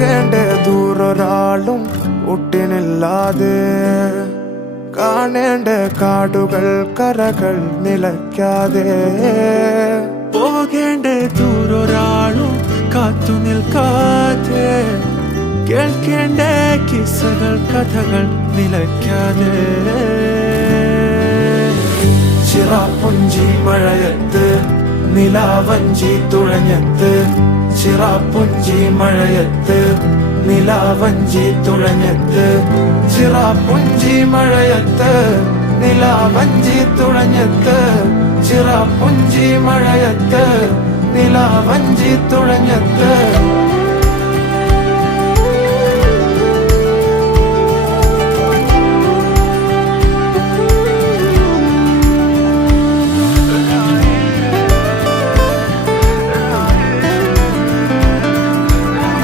പോകേണ്ട ദൂരൊരാളും ഒട്ടിനില്ലാതെ കാണേണ്ട കാടുകൾ കരകൾ നിലയ്ക്കാതെ പോകേണ്ട ദൂരൊരാളും കാത്തു നിൽക്കാതെ കേൾക്കേണ്ട കിസ്സകൾ കഥകൾ നിലയ്ക്കാതെ ചിറാപ്പുഞ്ചി മഴയത്ത് നിലാവഞ്ചി തുഴഞ്ഞത്ത് ചിറാപ്പുഞ്ചി മഴയത്ത് നിലാവഞ്ചി തുഴഞ്ഞത്ത് ചിറാപ്പുഞ്ചി മഴയത്ത് നിലാവഞ്ചി തുഴഞ്ഞത്ത് ചിറാപ്പുഞ്ചി മഴയത്ത് നിലാവഞ്ചി തുഴഞ്ഞത്ത്